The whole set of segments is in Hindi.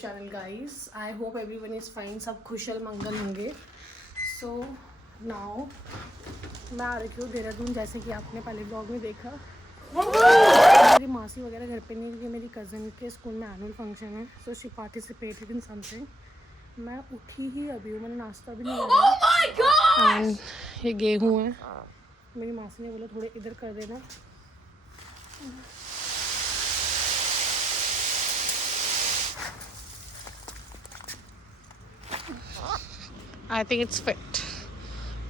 Channel guys. I hope everyone is fine, सब खुशल मंगल होंगे। सो नाउ मैं आ रखी हूँ देहरादून, जैसे कि आपने पहले ब्लॉग में देखा। मेरी मासी वगैरह घर पे नहीं, क्योंकि मेरी कज़न के स्कूल में एनुअल फंक्शन है। So she participated in something. मैं उठी ही अभी हूँ, मैंने नाश्ता भी नहीं किया। एंड ये गेहूँ है, मेरी मासी ने बोला थोड़े इधर कर देना। I think it's fit,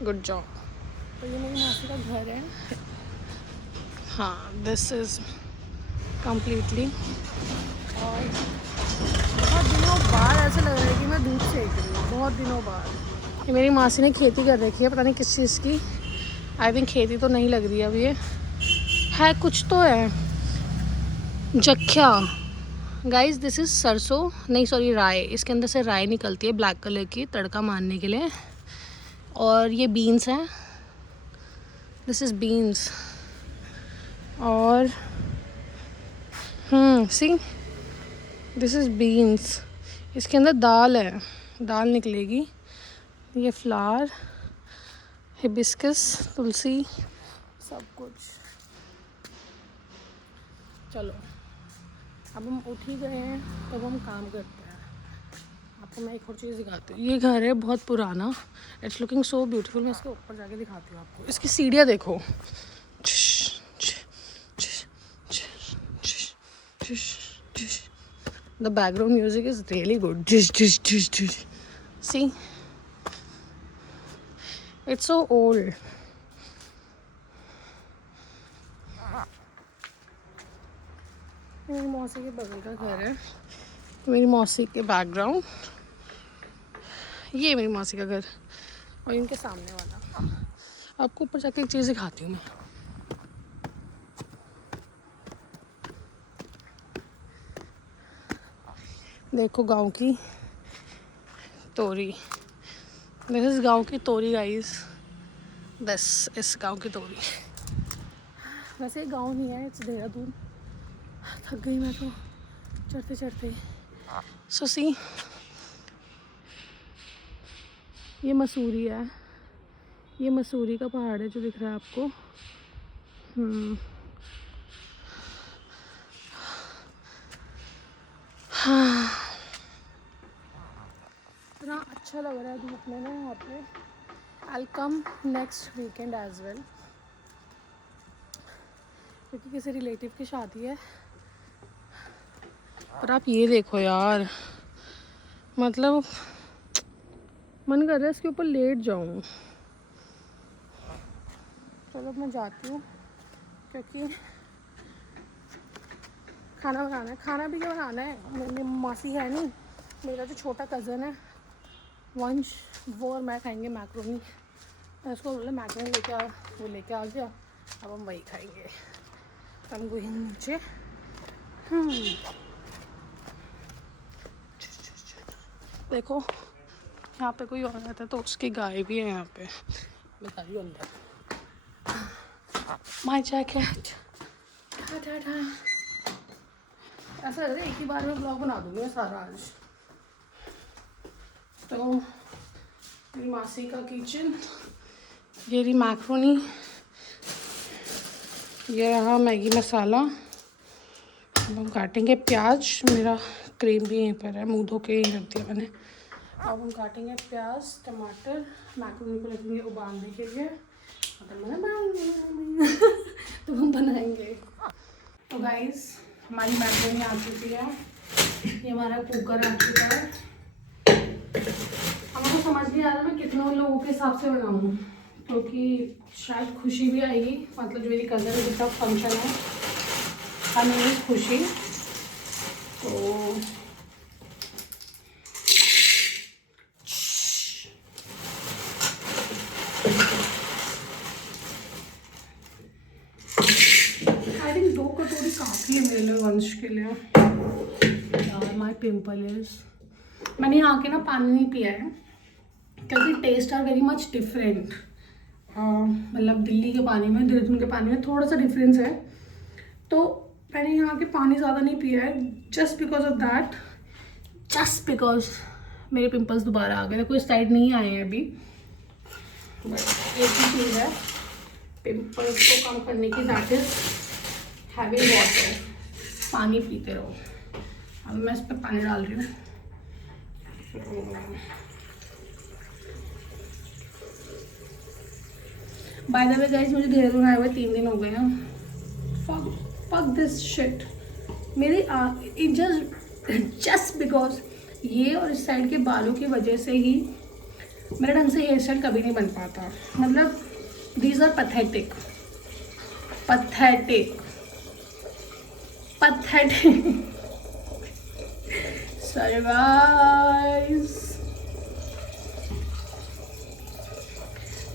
good job. तो ये मेरी मासी का घर है। हाँ, दिस इज़ कम्प्लीटली। और बहुत दिनों बाद ऐसा लग रहा है कि मैं दूध सेक रही हूँ, बहुत दिनों बाद। ये मेरी मासी ने खेती कर रखी है, पता नहीं किस चीज़ की। आई थिंक खेती तो नहीं लग रही है अब, ये है कुछ तो है, जख्या। गाइस दिस इज़ सरसों, नहीं सॉरी राय। इसके अंदर से राय निकलती है ब्लैक कलर की, तड़का मारने के लिए। और ये बीन्स हैं, दिस इज़ बीन्स। और सी दिस इज़ बीन्स। इसके अंदर दाल है, दाल निकलेगी। ये फ्लावर, हिबिस्कस, तुलसी, सब कुछ। चलो अब हम उठ ही गए हैं, तब हम काम करते हैं। आपको मैं एक और चीज़ दिखाती हूँ। ये घर है बहुत पुराना, इट्स लुकिंग सो ब्यूटीफुल। मैं इसके ऊपर जाके दिखाती हूँ आपको। इसकी सीढ़ियाँ देखो, the background music is really good. See, it's so old. मेरी मौसी के बगल का घर है, मेरी मौसी के बैकग्राउंड। ये मेरी मौसी का घर और इनके सामने वाला। आपको ऊपर जाके एक चीज़ दिखाती हूँ मैं। देखो गांव की तोरी, दिस इज गांव की तोरी गाइस, दिस इस गांव की तोरी। वैसे ये गांव नहीं है, इट्स देहरादून। थक गई मैं तो चढ़ते चढ़ते। सो सी, ये मसूरी है, ये मसूरी का पहाड़ है जो दिख रहा है आपको। हाँ, इतना अच्छा लग रहा है धूप में ना यहाँ पे। I will come next weekend as well, क्योंकि किसी रिलेटिव की शादी है। पर आप ये देखो यार, मतलब मन कर रहा है इसके ऊपर लेट जाऊँ। चलो मैं जाती हूँ, क्योंकि खाना बनाना है। खाना भी क्या बनाना है, मेरी मासी है नहीं, मेरा जो छोटा कज़न है वंश, वो और मैं खाएंगे मैक्रोनी। उसको बोला मैक्रोनी लेके आ, वो लेके आ गया। अब हम वही खाएंगे। हम गोइंग नीचे। देखो यहाँ पे कोई और आता है तो उसकी गाय भी है यहाँ पे, बता रही हूँ अंदर। माई जैकेट, ऐसा लग रहा है एक ही बार में ब्लॉग बना दूँगी मैं सारा आज। तो मेरी मासी का किचन, ये रही मैक्रोनी, ये रहा मैगी मसाला। अब हम काटेंगे प्याज, मेरा क्रीम भी यहीं पर है, मुँह धो के ही रख दिया मैंने। अब हम काटेंगे प्याज टमाटर, मैक्रोनी को रखेंगे उबालने के लिए। तो हम बनाएंगे। तो गाइस हमारी मैक्रोनी आ चुकी है, ये हमारा कुकर आ चुका है। हमको समझ नहीं आ रहा मैं कितने लोगों के हिसाब से बनाऊँ, क्योंकि शायद खुशी भी आएगी, मतलब जो मेरी कज़न के साथ फंक्शन है, हमें खुशी। तो आई थिंक 2 कटोरी काफ़ी है मेरे लिए, वंश के लिए। यार माई पिम्पल इज, मैंने यहाँ के ना पानी नहीं पिया है, क्योंकि taste are very much different. मतलब दिल्ली के पानी में, देहरादून के पानी में थोड़ा सा डिफरेंस है। तो मैंने यहाँ के पानी ज़्यादा नहीं पिया है, just because of that just because मेरे पिंपल्स दोबारा आ गए थे, कोई साइड नहीं आए हैं अभी, बट एक ही चीज़ है पिंपल्स को कम करने की, दैट इज हैविंग वाटर। पानी पीते रहो। अब मैं इस पर पानी डाल रही हूँ। बाय द वे गाइस, मुझे देहरादून आए हुए 3 दिन हो गए हैं। Fuck this shit. मेरी जस्ट बिकॉज ये और इस साइड के बालों की वजह से ही मेरा ढंग से हेयर स्टाइल कभी नहीं बन पाता। मतलब these are pathetic pathetic pathetic. Sorry guys,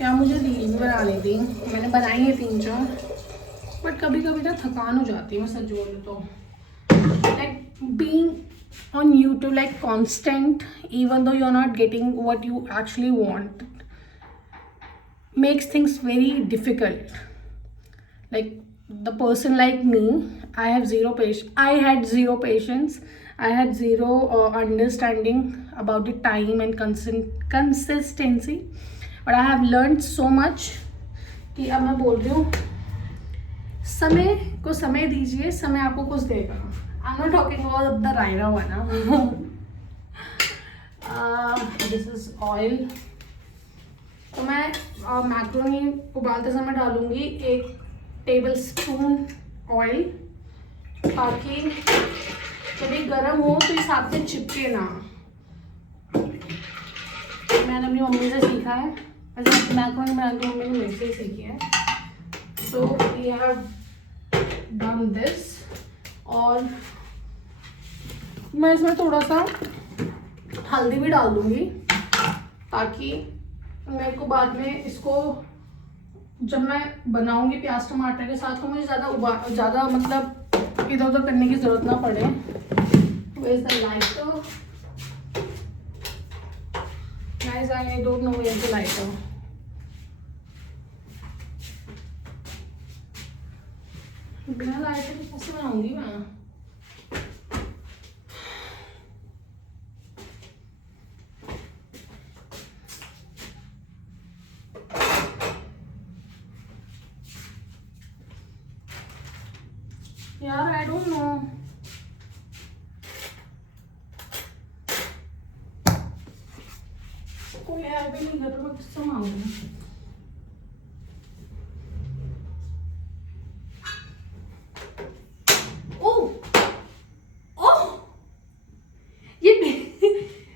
यार मुझे रील भी बनानी थी, मैंने बनाई है 3-4, बट कभी कभी ना थकान हो जाती है। मैं सच बोलूँ तो like being on YouTube like constant even though you are not getting what you actually want makes things very difficult. Like the person like me, I had zero patience, I had zero understanding about the time and consistency, but I have learned so much कि अब मैं बोल रही हूँ समय को समय दीजिए, समय आपको कुछ देगा। I'm not talking about the Raina one. This is oil. तो मैं मैक्रोनी उबालते समय डालूंगी 1 टेबल स्पून ऑयल, ताकि जब ये गर्म हो तो इस हाथ से चिपके ना। मैंने अपनी मम्मी से सीखा है, वैसे मैक्रोनी बनाने मम्मी ने मेरे से ही सीखी है। So we have done this, और मैं इसमें थोड़ा सा हल्दी भी डाल दूंगी, ताकि मेरे को बाद में इसको जब मैं बनाऊंगी प्याज टमाटर के साथ तो मुझे ज़्यादा मतलब इधर उधर करने की ज़रूरत ना पड़े। Where is the lighter? Guys, I don't know where is the lighter. बिना लाइटर के कैसे बनाऊंगी मैं? यार आई डोंट नो। कोई है भी नहीं घर पे, मैं किससे मांगूं? ओह ओह, ये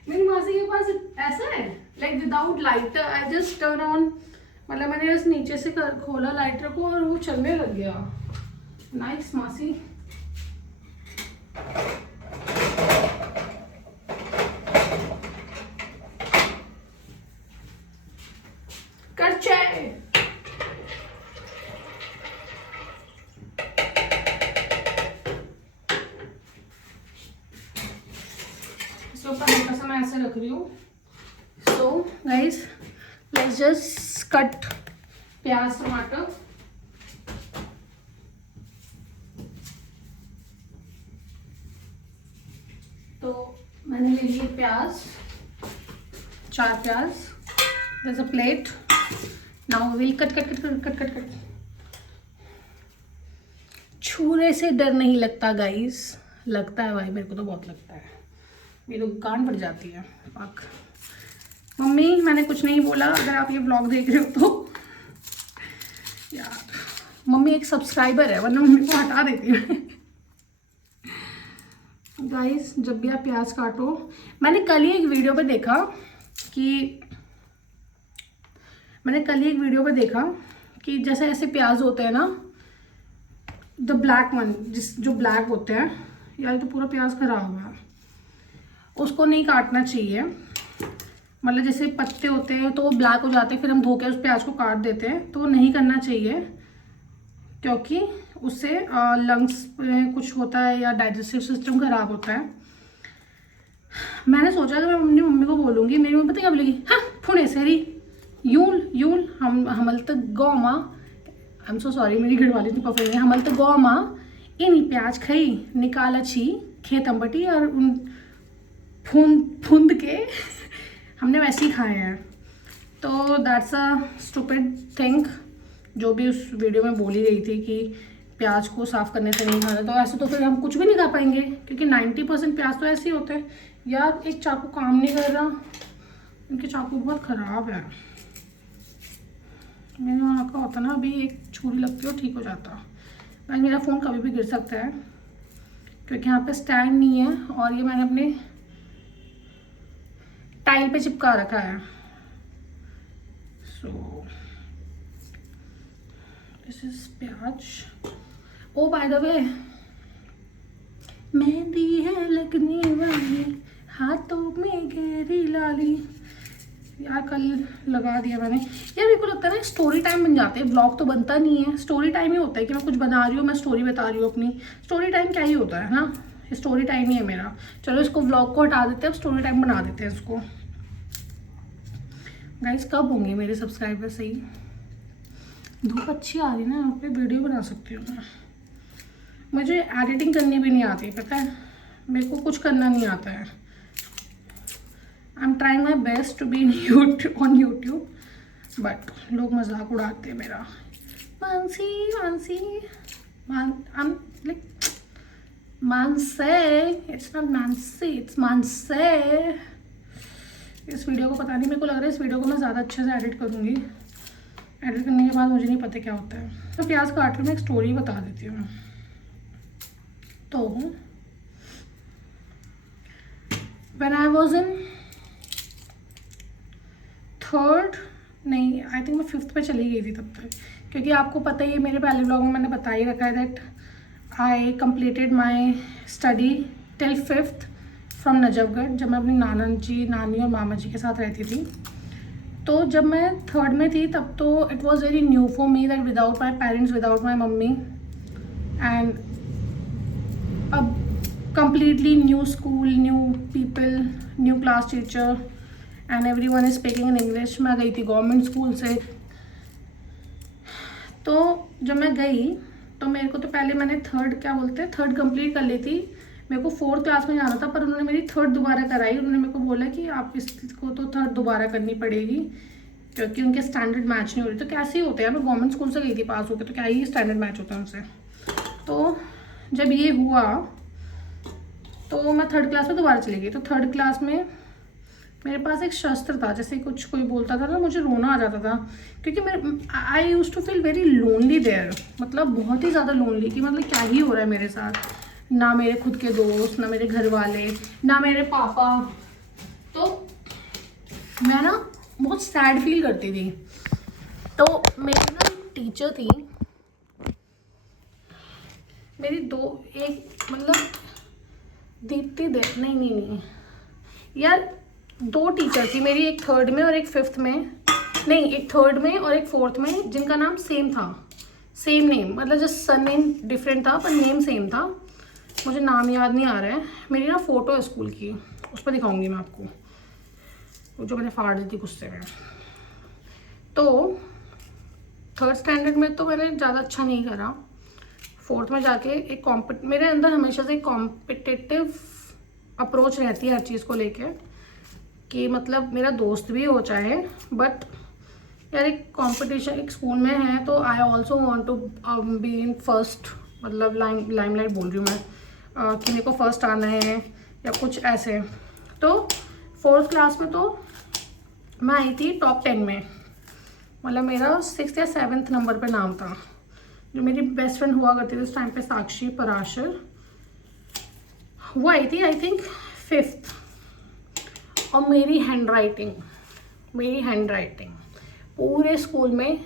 मेरी मासी के पास ऐसा है, like without lighter. I just turn on, मतलब मैंने बस नीचे से खोला लाइटर को और वो चलने लग गया। नाइस मासी। करचे इसके ऊपर हल्का सा मैं ऐसे रख रही हूँ। So guys, let's just cut प्याज टमाटर। तो मैंने ले लिए प्याज, 4 प्याज। There's a plate. Now we'll cut. छुरे से डर नहीं लगता गाइस, लगता है भाई, मेरे को तो बहुत लगता है, मेरी तो कान पड़ जाती है। पाक मम्मी, मैंने कुछ नहीं बोला, अगर आप ये ब्लॉग देख रहे हो तो यार, मम्मी एक सब्सक्राइबर है, वरना मम्मी को हटा देती है। गाइस, जब भी आप प्याज काटो, मैंने कल ही एक वीडियो पे देखा कि जैसे ऐसे प्याज होते हैं ना, द ब्लैक वन, जो ब्लैक होते हैं, यार तो पूरा प्याज खराब हुआ है, उसको नहीं काटना चाहिए। मतलब जैसे पत्ते होते हैं तो वो ब्लैक हो जाते हैं, फिर हम धो के उस प्याज को काट देते हैं, तो वो नहीं करना चाहिए, क्योंकि उससे लंग्स में कुछ होता है या डाइजेस्टिव सिस्टम खराब होता है। मैंने सोचा कि मैं अपनी मम्मी को बोलूँगी, मेरी मम्मी पता क्या बोलेगी, हाँ फुने सेरी यूल हमल तक गौ माँ, आई एम सो सॉरी, मेरी घरवाली इतनी परफेक्ट है, हमल तक गौ माँ इन प्याज खई निकाल अच्छी खेत अम्बटी और उन फूंद के हमने वैसे ही खाए हैं। तो दैट्स अ स्टूपिड थिंग जो भी उस वीडियो में बोली गई थी कि प्याज को साफ़ करने से नहीं खाना। तो ऐसे तो फिर हम कुछ भी नहीं खा पाएंगे, क्योंकि 90% प्याज तो ऐसे ही होते हैं। यार एक चाकू काम नहीं कर रहा, इनके चाकू बहुत ख़राब है। मेरे वहाँ का होता ना, अभी एक छुरी लगती हो ठीक हो जाता। भाई मेरा फ़ोन कभी भी गिर सकता है, क्योंकि यहाँ पे स्टैंड नहीं है और ये मैंने अपने टाइल पे चिपका रखा है। सो दिस इज प्याज। ओ बाय द वे, मेहंदी है लगने वाली, हाथों में गहरी लाली। यार कल लगा दिया मैंने। यार मेरे को लगता है ना स्टोरी टाइम बन जाते हैं, ब्लॉग तो बनता नहीं है, स्टोरी टाइम ही होता है कि मैं कुछ बना रही हूँ, मैं स्टोरी बता रही हूँ अपनी। स्टोरी टाइम क्या ही होता है ना, स्टोरी टाइम ही है मेरा। चलो इसको ब्लॉग को हटा देते हैं, अब स्टोरी टाइम बना देते हैं इसको। गाइस कब होंगे मेरे सब्सक्राइबर सही? धूप अच्छी आ रही है ना, यहाँ पे वीडियो बना सकती हूँ मैं। मुझे एडिटिंग करनी भी नहीं आती, पता है मेरे को कुछ करना नहीं आता है। I am trying my best to be on YouTube, but लोग मजाक उड़ाते हैं मेरा। मानसी मानसी मानसे, इट्स नॉट मानसी, इट्स मानसे। इस वीडियो को पता नहीं, मेरे को लग रहा है इस वीडियो को मैं ज़्यादा अच्छे से एडिट करूँगी। एडिट करने के बाद मुझे नहीं पता क्या होता है। तो प्याज काट के मैं एक स्टोरी बता देती हूँ। तो when I was in third, नहीं आई थिंक मैं 5th पे चली गई थी तब तक, क्योंकि आपको पता ही है मेरे पहले ब्लॉग में मैंने बता ही रखा है that I completed my study till 5th from Najafgarh, जब मैं अपनी नाना जी, नानी और मामा जी के साथ रहती थी। तो जब मैं 3rd में थी तब तो it was very new for me that without my parents, without my mummy, and अब completely new school, new people, new class teacher and everyone is speaking in English। मैं गई थी गवर्नमेंट स्कूल से। तो जब मैं गई तो मेरे को तो पहले मैंने 3rd कंप्लीट कर ली थी। मेरे को 4th क्लास में जाना था, पर उन्होंने मेरी 3rd दोबारा कराई। उन्होंने मेरे को बोला कि आप इसको तो 3rd दोबारा करनी पड़ेगी, क्योंकि उनके स्टैंडर्ड मैच नहीं हो रही। तो कैसे ही होते हैं, मैं गवर्नमेंट स्कूल से गई थी पास होकर, तो क्या ही स्टैंडर्ड मैच होता है उनसे। तो जब ये हुआ तो मैं 3rd क्लास में दोबारा चली गई। तो 3rd क्लास में मेरे पास एक शस्त्र था, जैसे कुछ कोई बोलता था ना मुझे रोना आ जाता था, क्योंकि मेरे I use to feel very lonely there, मतलब बहुत ही ज़्यादा लोनली कि मतलब क्या ही हो रहा है मेरे साथ। ना मेरे खुद के दोस्त, ना मेरे घर वाले, ना मेरे पापा। तो मैं ना बहुत सैड फील करती थी। तो मेरी ना एक टीचर थी, मेरी एक मतलब दीप्ति दे नहीं यार 2 टीचर थी मेरी, एक 3rd में और एक 5th में, नहीं एक 3rd में और एक 4th में, जिनका नाम सेम था, सेम नेम, मतलब जस्ट सरनेम डिफरेंट था पर नेम सेम था। मुझे नाम याद नहीं आ रहा है। मेरी ना फ़ोटो है स्कूल की, उस पर दिखाऊंगी मैं आपको, वो जो मैंने फाड़ दी थी गुस्से में। तो 3rd स्टैंडर्ड में तो मैंने ज़्यादा अच्छा नहीं करा। 4th में जाके एक मेरे अंदर हमेशा से एक कॉम्पिटिटिव अप्रोच रहती है हर चीज़ को लेके, कि मतलब मेरा दोस्त भी हो चाहे, बट यार एक कंपटीशन एक स्कूल में है तो I also want to be in first, मतलब लाइमलाइट बोल रही हूँ मैं, कि मेरे को फर्स्ट आना है या कुछ ऐसे। तो 4th क्लास में तो मैं आई थी टॉप 10 में, मतलब मेरा 6th या 7th नंबर पे नाम था। जो मेरी बेस्ट फ्रेंड हुआ करती थी उस टाइम पे, साक्षी पराशर, वो आई थी आई थिंक 5th। और मेरी हैंडराइटिंग पूरे स्कूल में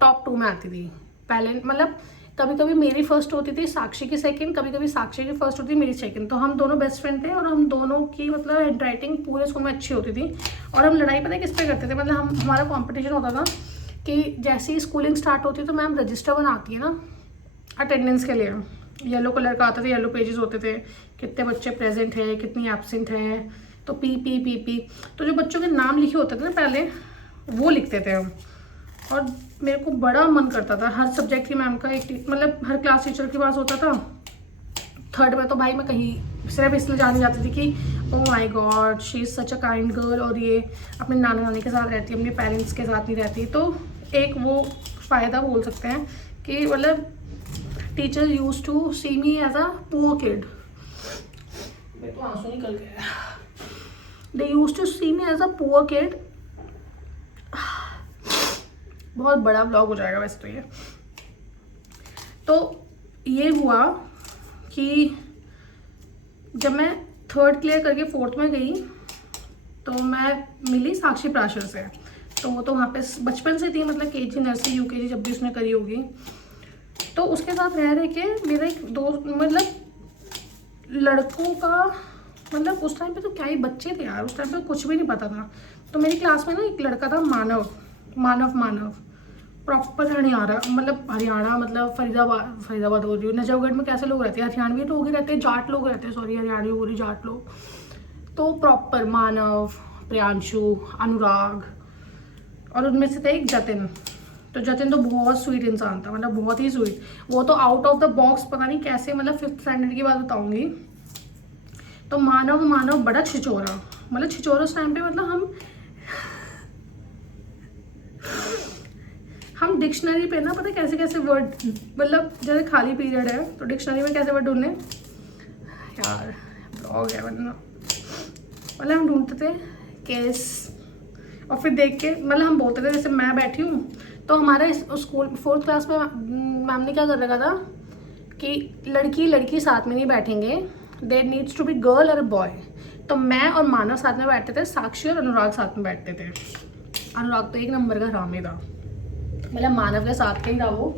टॉप 2 में आती थी। पहले मतलब कभी कभी मेरी फर्स्ट होती थी, साक्षी की सेकंड, कभी कभी साक्षी की फर्स्ट होती थी, मेरी सेकंड। तो हम दोनों बेस्ट फ्रेंड थे और हम दोनों की मतलब हैंडराइटिंग पूरे स्कूल में अच्छी होती थी। और हम लड़ाई पता है किस पे करते थे, मतलब हमारा कॉम्पिटिशन होता था कि जैसे ही स्कूलिंग स्टार्ट होती है तो मैम रजिस्टर बनाती है ना अटेंडेंस के लिए, येलो कलर का आता था, येलो पेजेस होते थे, कितने बच्चे प्रेजेंट है, कितनी एब्सेंट है, तो पी। तो जो बच्चों के नाम लिखे होते थे ना पहले, वो लिखते थे हम। और मेरे को बड़ा मन करता था हर सब्जेक्ट की मैम का एक मतलब हर क्लास टीचर के पास होता था, थर्ड में तो भाई मैं कहीं सिर्फ इसलिए जाने जाती थी कि oh my God she is such a kind girl, और ये अपने नाना नानी के साथ रहती है, अपने पेरेंट्स के साथ नहीं रहती। तो एक वो फ़ायदा बोल सकते हैं कि मतलब teacher use to see me as a poor kid. मेरे तो आंसू निकल गए। They use to see me as a poor kid. बहुत बड़ा व्लॉग हो जाएगा वैसे तो ये। तो ये हुआ कि जब मैं थर्ड क्लियर करके फोर्थ में गई तो मैं मिली साक्षी प्राशर से। तो वो तो वहाँ पे बचपन से थी, मतलब केजी नर्सरी यूकेजी जब भी उसने करी होगी। तो उसके साथ रह रहे के मेरा एक दोस्त, मतलब लड़कों का, मतलब उस टाइम पे तो क्या ही बच्चे थे यार, उस टाइम पे कुछ भी नहीं पता था। तो मेरी क्लास में ना एक लड़का था मानव प्रॉपर हरियाणा, मतलब फरीदाबाद हो रही हूँ, नजफगढ़ में कैसे लोग रहते हैं, हरियाणवी लोग ही रहते हैं, जाट लोग रहते हैं, सॉरी हरियाणवी हो रही जाट लोग। तो प्रॉपर मानव, प्रियांशु, अनुराग, और उनमें से था एक जतिन। तो जतिन तो बहुत स्वीट इंसान था, मतलब बहुत ही स्वीट। वो तो आउट ऑफ द बॉक्स, पता नहीं कैसे, मतलब 5th स्टैंडर्ड की बात बताऊंगी। तो मानव बड़ा छिचोरा, मतलब छिचोरा उस टाइम पे, मतलब हम डिक्शनरी पे ना पता कैसे कैसे वर्ड, मतलब जैसे खाली पीरियड है तो डिक्शनरी में कैसे वर्ड ढूंढने यार, ब्लॉग है वरना, मतलब हम ढूंढते थे केस, और फिर देख के मतलब हम बोलते थे, जैसे मैं बैठी हूँ तो हमारे स्कूल 4th क्लास में मैम ने क्या कर रखा था कि लड़की साथ में नहीं बैठेंगे, there needs to be girl और बॉय। तो मैं और मानव साथ में बैठते थे, साक्षी और अनुराग साथ में बैठते थे। अनुराग तो एक नंबर का हरामी था, मतलब मानव के साथ के ही था वो।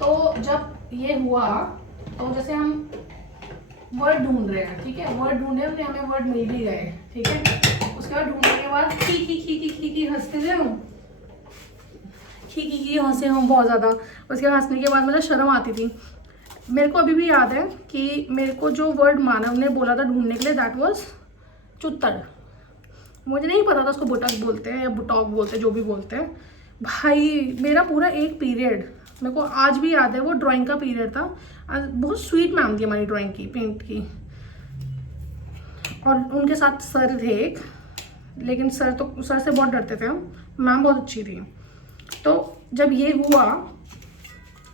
तो जब ये हुआ तो जैसे हम वर्ड ढूंढ रहे हैं, ठीक है, वर्ड ढूंढ रहे हैं, हमें वर्ड मिल भी गए, ठीक है। उसके बाद ढूंढने के बाद खी हंसते थे हम, खी हंसे हम बहुत ज़्यादा। उसके हंसने के बाद मतलब शर्म आती थी। मेरे को अभी भी याद है कि मेरे को जो वर्ड मानव ने बोला था ढूंढने के लिए, दैट वाज चुत्तर। मुझे नहीं पता था उसको बुटक बोलते हैं या बुटॉक बोलते हैं, जो भी बोलते हैं। भाई मेरा पूरा एक पीरियड मेरे को आज भी याद है, वो ड्राइंग का पीरियड था। बहुत स्वीट मैम थी हमारी ड्राइंग की, पेंट की, और उनके साथ सर थे एक, लेकिन सर से बहुत डरते थे हम। मैम बहुत अच्छी थी। तो जब ये हुआ,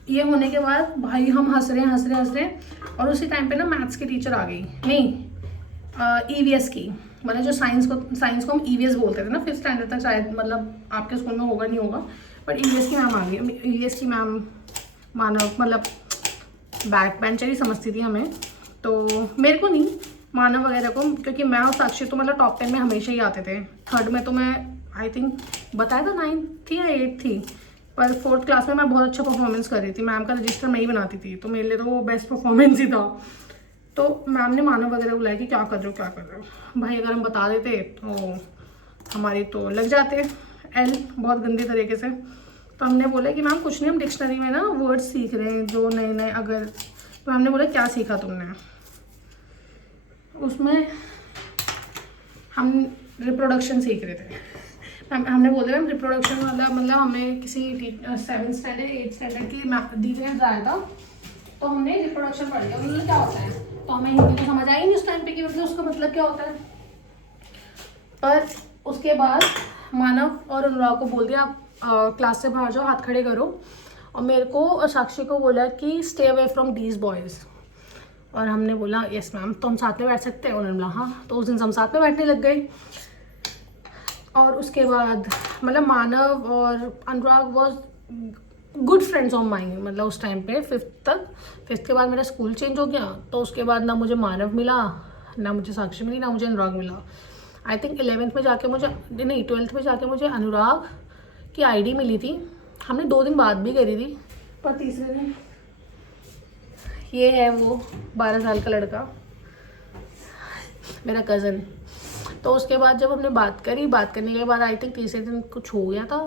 ये होने के बाद भाई हम हंस रहे और उसी टाइम पे ना मैथ्स की टीचर आ गई, नहीं ईवीएस की, मतलब जो साइंस को हम ईवीएस बोलते थे ना 5th स्टैंडर्ड तक, शायद मतलब आपके स्कूल में होगा नहीं होगा, बट ईवीएस की मैम आ गई। ईवीएस की मैम मानव मतलब बैक बेंचर ही समझती थी हमें, तो मेरे को नहीं, मानव वगैरह को, क्योंकि मैं और साक्षी तो मतलब टॉप 10 में हमेशा ही आते थे। थर्ड में तो मैं आई थिंक बताया था 9th थी या 8th थी, पर 4th क्लास में मैं बहुत अच्छा परफॉर्मेंस कर रही थी। मैम का रजिस्टर मैं ही बनाती थी, तो मेरे लिए तो वो बेस्ट परफॉर्मेंस ही था। तो मैम ने मानव वगैरह बुलाया कि क्या कर रहे हो भाई, अगर हम बता देते तो हमारी तो लग जाते एल बहुत गंदी तरीके से। तो हमने बोला कि मैम कुछ नहीं, हम डिक्शनरी में ना वर्ड सीख रहे हैं जो नए अगर। तो हमने बोला क्या सीखा तुमने? उसमें हम रिप्रोडक्शन सीख रहे थे। हमने बोला मैम रिप्रोडक्शन वाला, मतलब हमें किसी 7th स्टैंडर्ड 8th स्टैंडर्ड की डिफरेंस आया था, तो हमने रिप्रोडक्शन पढ़ लिया। मतलब क्या होता है, तो हमें हिंदी तो समझ आई नहीं उस टाइम पे कि मतलब उसका मतलब क्या होता है। पर उसके बाद मानव और अनुराग को बोल दिया आप क्लास से बाहर जाओ, हाथ खड़े करो, और मेरे को और साक्षी को बोला कि stay away from these boys. और हमने बोला यस मैम, तो हम साथ में बैठ सकते हैं? उन्होंने बोला हाँ। तो उस दिन हम साथ में बैठने लग गए। और उसके बाद मतलब मानव और Anurag was good friends of mind, मतलब उस टाइम पे 5th तक। 5th के बाद मेरा स्कूल चेंज हो गया, तो उसके बाद ना मुझे मानव मिला, ना मुझे साक्षी मिली, ना मुझे अनुराग मिला। आई थिंक 11th में जाके मुझे, नहीं 12th में जाके मुझे अनुराग की आईडी मिली थी। हमने 2 दिन बाद भी करी थी, पर तीसरे दिन ये है वो 12 साल का लड़का, मेरा कज़न। तो उसके बाद जब हमने बात करने के बाद आई थिंक तीसरे दिन कुछ हो गया था,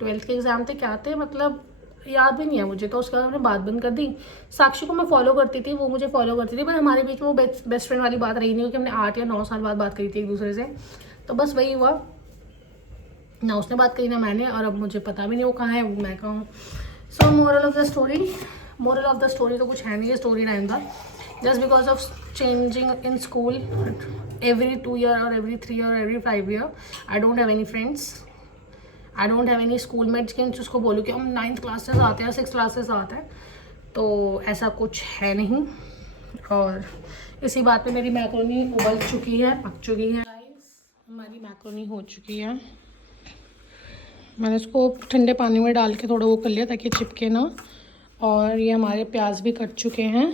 12th के एग्ज़ाम थे क्या थे, मतलब याद भी नहीं है मुझे। तो उसके बाद हमने बात बंद कर दी। साक्षी को मैं फॉलो करती थी, वो मुझे फॉलो करती थी, पर हमारे बीच में वो बेस्ट फ्रेंड वाली बात रही नहीं, क्योंकि हमने 8 या 9 साल बाद बात करी थी एक दूसरे से। तो बस वही हुआ, ना उसने बात करी ना मैंने, और अब मुझे पता भी नहीं वो कहाँ है, वो मैं कहाँ हूँ। सो moral of the story, moral of the story तो कुछ है नहीं, स्टोरी टाइम था. Just because of changing in school every 2 year or every 3 year or every 5 year, I don't have any friends. I don't have any schoolmates कि उसको बोलूँ कि हम 9th क्लासेस आते हैं, 6th क्लासेस आते हैं, तो ऐसा कुछ है नहीं. और इसी बात पे मेरी मैक्रोनी उबल चुकी है, पक चुकी है. हमारी मैक्रोनी हो चुकी है. मैंने इसको ठंडे पानी में डाल के थोड़ा वो कर लिया ताकि चिपके ना. और ये हमारे प्याज भी कट चुके हैं.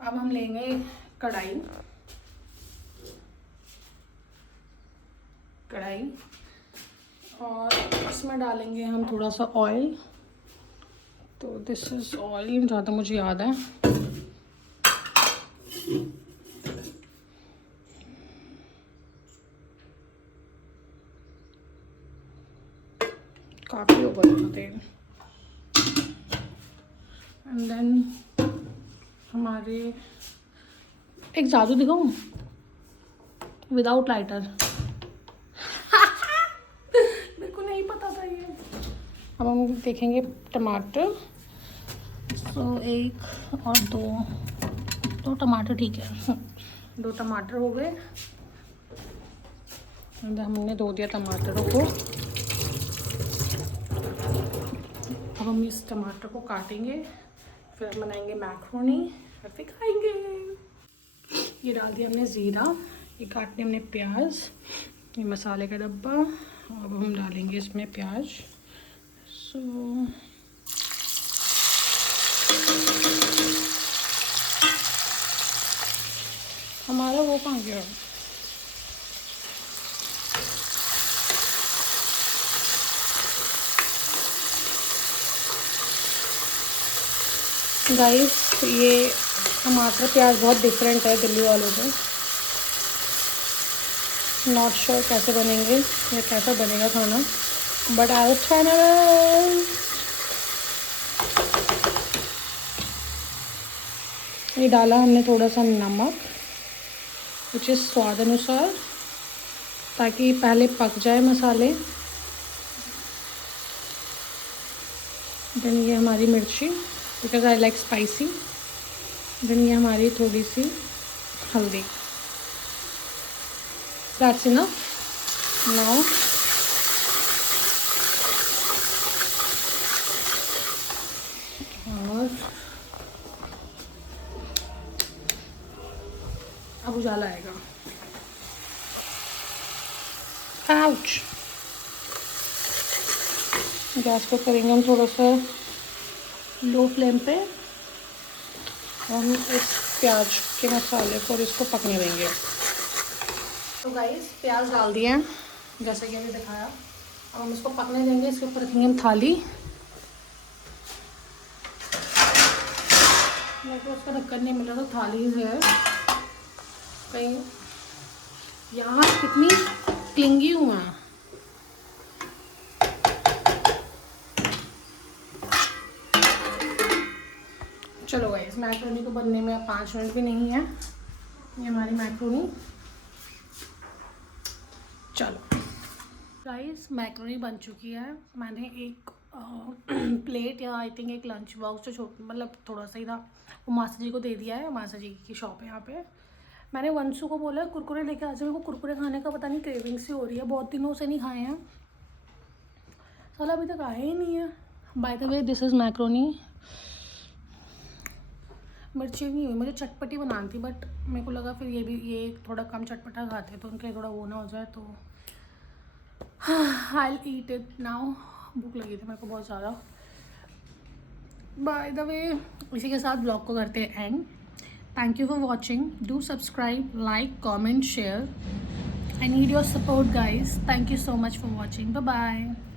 अब हम लेंगे कढ़ाई और इसमें डालेंगे हम थोड़ा सा ऑयल. तो दिस इज़ ऑयल, ज़्यादा मुझे याद है. काफ़ी ऊपर होना तेल. एंड देन हमारे एक जादू दिखाऊं विदाउट लाइटर. मेरे को नहीं पता था ये. अब हम देखेंगे टमाटर. तो 1 और 2 टमाटर ठीक है. 2 टमाटर हो गए. हमने धो दिया टमाटरों को. अब हम इस टमाटर को काटेंगे, फिर हम बनाएंगे मैक्रोनी और फिर खाएंगे. ये डाल दिया हमने ज़ीरा, ये काटने हमने प्याज, ये मसाले का डब्बा. अब हम डालेंगे इसमें प्याज. सो हमारा वो कहाँ गया? गाइस ये टमाटर प्याज बहुत डिफरेंट है दिल्ली वालों से. नॉट श्योर कैसे बनेंगे या कैसा बनेगा खाना, बट आई विल ट्राई. ये डाला हमने थोड़ा सा नमक, कुछ इस स्वाद अनुसार, ताकि पहले पक जाए मसाले. देन ये हमारी मिर्ची, because I like spicy. Then ये हमारी थोड़ी सी हल्दी. That's enough. नाउ और अब उजाला आएगा. आउच. गैस को करेंगे हम थोड़ा सा लो फ्लेम पे. हम इस प्याज के मसाले को और इसको पकने देंगे. तो गाइस प्याज डाल दिए हैं जैसे कि मैंने दिखाया. अब हम इसको पकने देंगे. इसके ऊपर रखेंगे हम थाली. मेरे को उसका ढक्कन नहीं मिला तो थाली है कहीं. यहाँ कितनी क्लिंगी हूँ मैं. चलो गाइस मैक्रोनी को बनने में 5 मिनट भी नहीं है. ये हमारी मैक्रोनी. चलो गाइस मैक्रोनी बन चुकी है. मैंने एक प्लेट या आई थिंक एक लंच बॉक्स जो छोटा मतलब थोड़ा सा ही था वो मासा जी को दे दिया है. मासा जी की शॉप है यहाँ पे. मैंने वंशु को बोला कुरकुरे लेके आ जाओ. मेरे को कुरकुरे खाने का पता नहीं क्रेविंग सी हो रही है. बहुत दिनों से नहीं खाए हैं. साला अभी तक आया ही नहीं है. By the way this is macaroni. मिर्ची नहीं हुई. मुझे चटपटी बनानी थी बट मेरे को लगा फिर ये थोड़ा कम चटपटा खाते हैं तो उनके लिए थोड़ा वो ना हो जाए. तो I will eat it now. भूख लगी थी मेरे को बहुत ज़्यादा. बाय द वे इसी के साथ ब्लॉग को करते हैं end. Thank you for watching. Do subscribe, like, comment, share. I need your support guys. Thank you so much for watching. Bye bye.